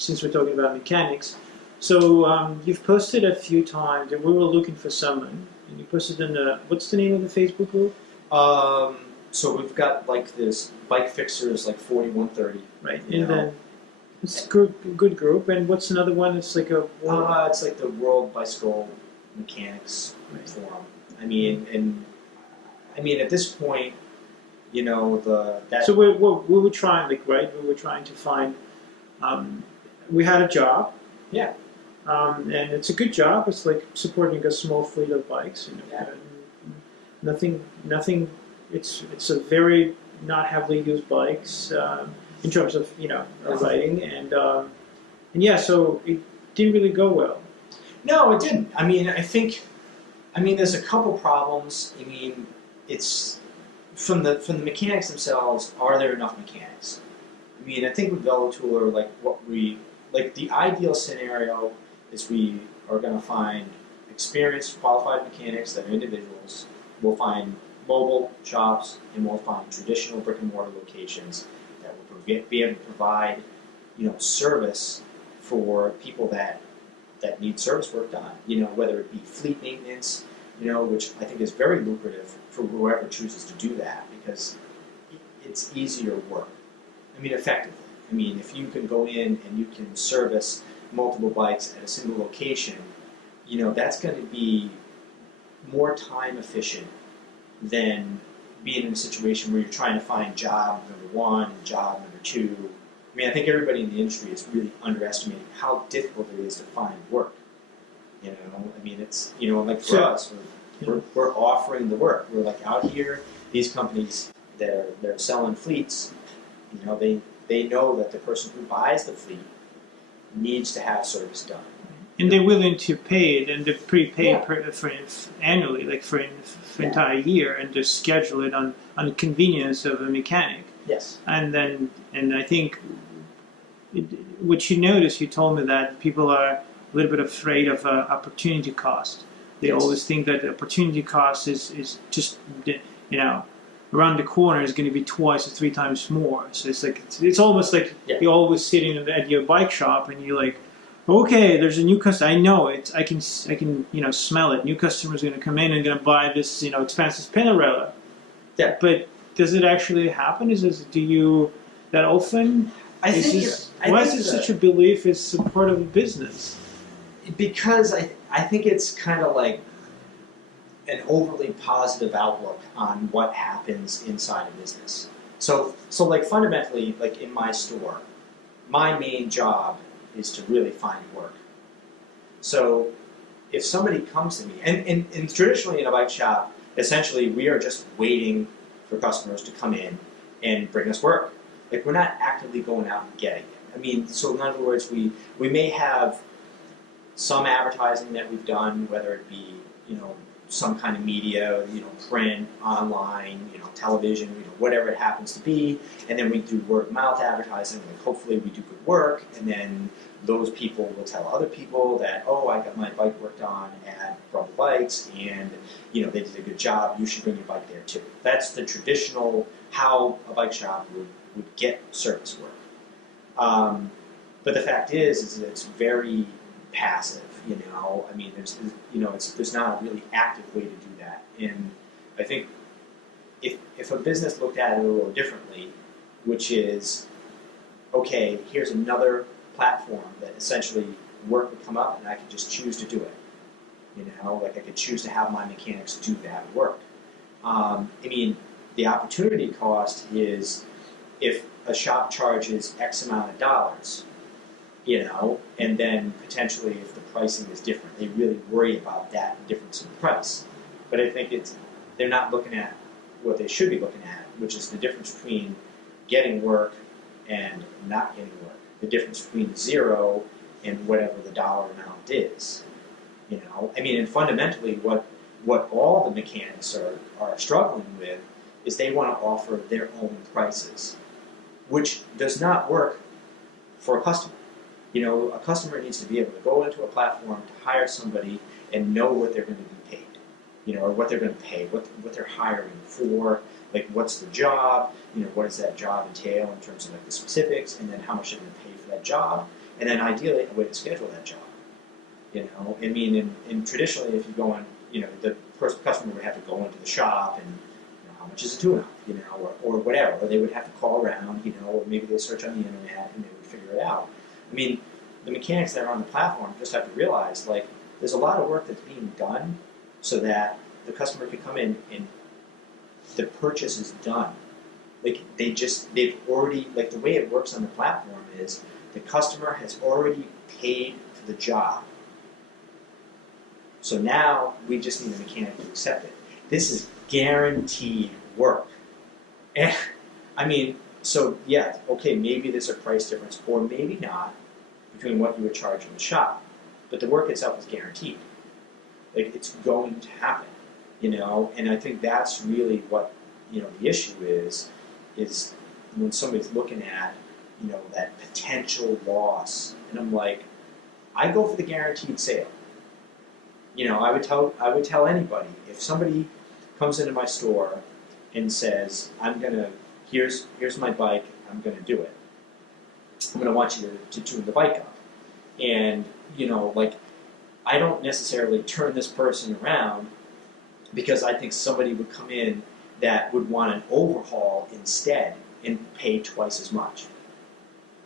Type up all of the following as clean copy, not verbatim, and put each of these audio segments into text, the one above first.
since we're talking about mechanics. So you've posted a few times that we were looking for someone, and you posted in the, what's the name of the Facebook group? So we've got like this bike fixers like 4130. Right, and then it's a good group. And what's another one? It's like a it's like the World Bicycle Mechanics Forum. I mean, at this point, you know, So we were trying, like, right? We were trying to find. We had a job. Yeah. And it's a good job. It's like supporting a small fleet of bikes. You know, Yeah. Nothing. It's a very not heavily used bikes in terms of riding and yeah. So it didn't really go well. No, it didn't. I mean, there's a couple problems. I mean, it's from the mechanics themselves. Are there enough mechanics? I mean, I think with Velotooler, like the ideal scenario is we are going to find experienced, qualified mechanics that are individuals. We'll find mobile shops, and we'll find traditional brick and mortar locations that will be able to provide, service for people that need service work done. Whether it be fleet maintenance, which I think is very lucrative for whoever chooses to do that because it's easier work. I mean, effectively. I mean, if you can go in and you can service multiple bikes at a single location, that's going to be more time efficient than being in a situation where you're trying to find job number one and job number two. I mean, I think everybody in the industry is really underestimating how difficult it is to find work. I mean, it's, like for us, we're offering the work. We're like out here, these companies that are selling fleets, they know that the person who buys the fleet needs to have service done. And they're willing to pay it, and they prepay for annually, like for entire year, and just schedule it on the convenience of a mechanic. Yes. And I think what you notice, you told me that people are a little bit afraid of opportunity cost. They always think that the opportunity cost is just around the corner is going to be twice or three times more. So it's almost like you're always sitting at your bike shop and you're like, okay, there's a new customer. I know it. I can smell it. New customers are going to come in and going to buy this expensive Pinarello. Yeah. But does it actually happen? Do you that often? Why is there such a belief it's a part of the business? Because I think it's kind of like an overly positive outlook on what happens inside a business. So like fundamentally, like in my store, my main job is to really find work. So if somebody comes to me, and traditionally in a bike shop, essentially we are just waiting for customers to come in and bring us work. Like we're not actively going out and getting it. I mean, so in other words, we may have some advertising that we've done, whether it be, some kind of media, print, online, television, whatever it happens to be, and then we do word of mouth advertising, like hopefully we do good work, and then those people will tell other people that, oh, I got my bike worked on at Brubble Bikes, and they did a good job, you should bring your bike there too. That's the traditional how a bike shop would get service work. But the fact is that it's very passive. I mean, there's not a really active way to do that. And I think if a business looked at it a little differently, which is, okay, here's another platform that essentially work would come up and I could just choose to do it. Like I could choose to have my mechanics do that work. I mean, the opportunity cost is if a shop charges X amount of dollars, and then potentially if the pricing is different, they really worry about that difference in price. But I think they're not looking at what they should be looking at, which is the difference between getting work and not getting work. The difference between zero and whatever the dollar amount is. I mean, and fundamentally what all the mechanics are struggling with is they want to offer their own prices, which does not work for a customer. A customer needs to be able to go into a platform to hire somebody and know what they're going to be paid, or what they're going to pay, what they're hiring for, like what's the job, what does that job entail in terms of like the specifics, and then how much they're going to pay for that job, and then ideally a way to schedule that job. You know, I mean, and traditionally, if you go on, you know, the customer would have to go into the shop and, you know, how much is a tune-up, you know, or whatever, or they would have to call around, you know, or maybe they'll search on the internet and they would figure it out. I mean, the mechanics that are on the platform just have to realize, like, there's a lot of work that's being done so that the customer can come in and the purchase is done. Like, they've already, like, the way it works on the platform is the customer has already paid for the job. So now we just need a mechanic to accept it. This is guaranteed work. And I mean, so yeah, okay, maybe there's a price difference or maybe not between what you would charge in the shop, but the work itself is guaranteed. Like, it's going to happen, you know, and I think that's really what, you know, the issue is when somebody's looking at, you know, that potential loss, and I'm like, I go for the guaranteed sale. You know, I would tell anybody, if somebody comes into my store and says, here's my bike, I'm gonna do it. I'm gonna want you to tune the bike up. And, you know, like, I don't necessarily turn this person around because I think somebody would come in that would want an overhaul instead and pay twice as much.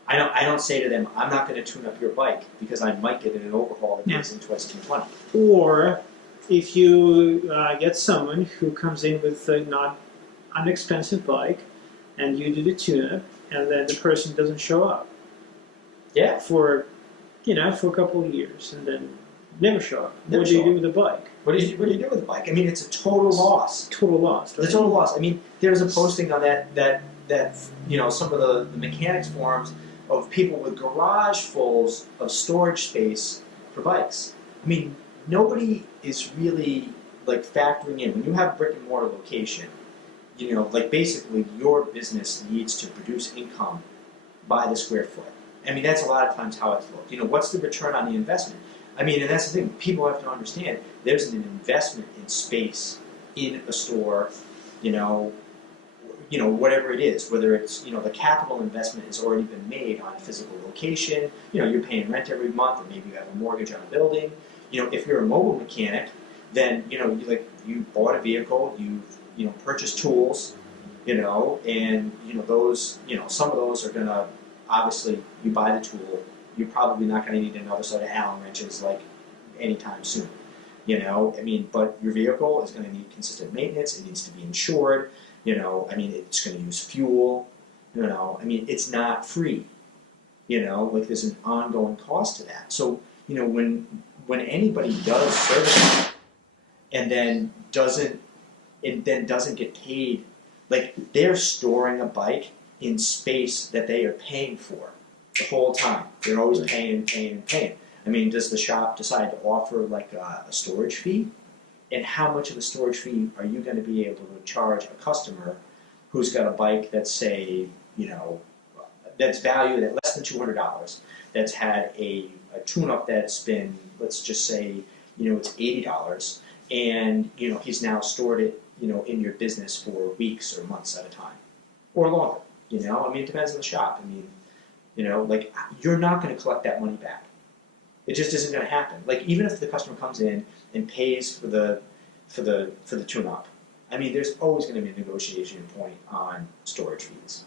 I don't say to them, I'm not going to tune up your bike because I might get an overhaul that pays in twice $220. Or if you get someone who comes in with a not inexpensive bike and you do the tune-up and then the person doesn't show up. Yeah. For a couple of years and then never show up. Never What do you show do up. with the bike? What do you do with the bike? I mean, it's a total loss. Total loss. Right? It's a total loss. I mean, there's a posting on that you know, some of the mechanics forums of people with garage fulls of storage space for bikes. I mean, nobody is really, like, factoring in. When you have a brick and mortar location, you know, like, basically your business needs to produce income by the square foot. I mean, that's a lot of times how it's looked. You know, what's the return on the investment? I mean, and that's the thing. People have to understand there's an investment in space in a store, you know, whatever it is, whether it's, you know, the capital investment has already been made on physical location, you know, you're paying rent every month, or maybe you have a mortgage on a building. You know, if you're a mobile mechanic, then, you know, you bought a vehicle, you know, purchased tools, you know, and, you know, those, you know, some of those are going to, obviously, you buy the tool, you're probably not going to need another set of Allen wrenches, like, anytime soon, you know. I mean, but your vehicle is going to need consistent maintenance, it needs to be insured. You know, I mean, it's going to use fuel, you know, I mean, it's not free, you know, like, there's an ongoing cost to that. So, you know, when anybody does service and then doesn't get paid, like, they're storing a bike in space that they are paying for the whole time. They're always paying. I mean, does the shop decide to offer, like, a storage fee? And how much of a storage fee are you going to be able to charge a customer who's got a bike that's, say, you know, that's valued at less than $200, that's had a tune-up that's been, let's just say, you know, it's $80, and, you know, he's now stored it, you know, in your business for weeks or months at a time, or longer, you know? I mean, it depends on the shop. I mean, you know, like, you're not going to collect that money back. It just isn't going to happen. Like, even if the customer comes in and pays for the tune-up, I mean, there's always going to be a negotiation point on storage fees.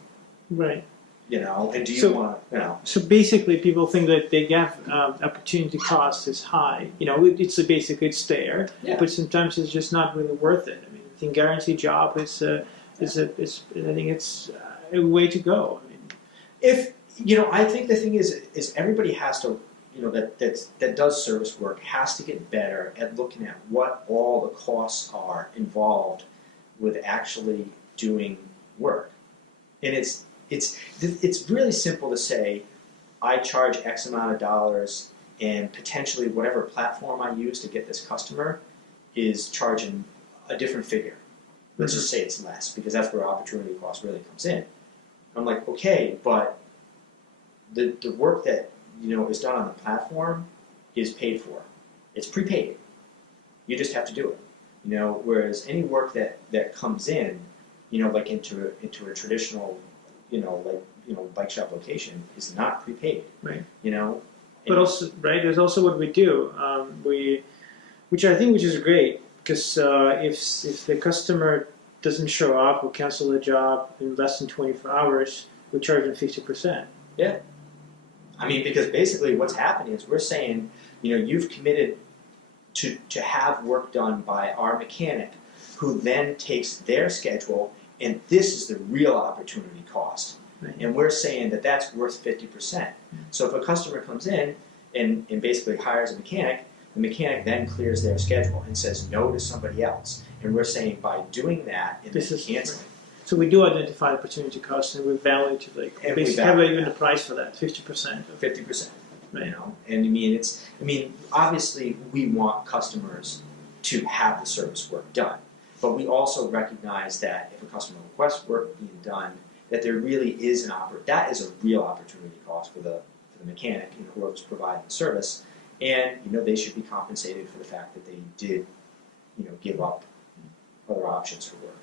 Right. You know, and do you want to, you know? So basically, people think that the gap opportunity cost is high. You know, it's basically it's there, but sometimes it's just not really worth it. I mean, I think guaranteed job is I think it's a way to go. I mean, if you know, I think the thing is everybody has to. You know, that does service work has to get better at looking at what all the costs are involved with actually doing work. And it's really simple to say, I charge X amount of dollars, and potentially whatever platform I use to get this customer is charging a different figure. Let's just say it's less, because that's where opportunity cost really comes in. I'm like, okay, but the work that, you know, is done on the platform is paid for. It's prepaid. You just have to do it. You know, whereas any work that comes in, you know, like into a traditional, you know, like bike shop location is not prepaid. Right. And But also, right, there's also what we do. Which is great, because if the customer doesn't show up or cancel the job in less than 24 hours, we charge them 50%. yeah, I mean, because basically what's happening is we're saying, you've committed to have work done by our mechanic, who then takes their schedule, and this is the real opportunity cost. Right. And we're saying that that's worth 50%. So if a customer comes in and basically hires a mechanic, the mechanic then clears their schedule and says no to somebody else. And we're saying by doing that and This then is canceling. So we do identify opportunity costs, and we value to And we basically have value even that. the price for that, 50%. 50%. Right. And obviously we want customers to have the service work done. But we also recognize that if a customer requests work being done, that there really is that is a real opportunity cost for the mechanic and whoever's providing the service. And they should be compensated for the fact that they did give up other options for work.